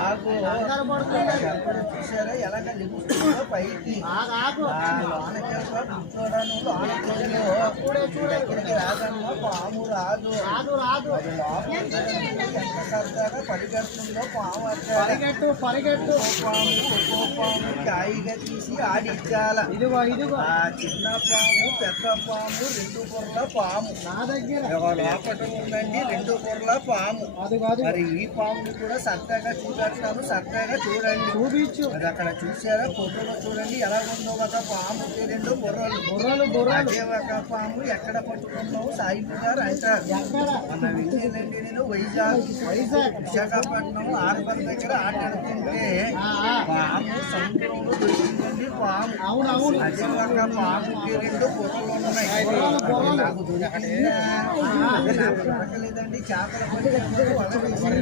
ఆగు చూసారా ఎలాగ లిగుస్తుందో పైకి దగ్గరికి రాదమ్మా పాము రాదు ఎంత సరదాగా పరిగెడుతుందో పాము పరిగెట్టు పరిగెట్టు పాము ఒక్కో పాము కాయిగా తీసి ఆడిచ్చాల ఆ చిన్న పాము పెద్ద పాము రెండు పొరల పాము నా దగ్గర లోపట ఉందండి రెండు పొరల పాము మరి ఈ పాముని కూడా సరదాగా చూపెడతాను సరదాగా చూడండి చూపించు అది అక్కడ చూసారా ఫోటోలో చూడండి ఎలా ఉందో ఒక పాము రెండు బుర్రలు అదే ఒక పాము ఎక్కడ పట్టుకున్నావు సాయిబు గారు అంటారు మన వెళ్ళేదండి నేను వైజాగ్ విశాఖపట్నం ఆర్బర్ దగ్గర ఆటాడుతుంటే పాము సముద్రంలో దొరికిందండి పాము అదే ఒక పాముకి రెండు బుర్రలు ఉన్నాయి నాకు దొరికిందా నాకు దొరకలేదండి చేపల పడి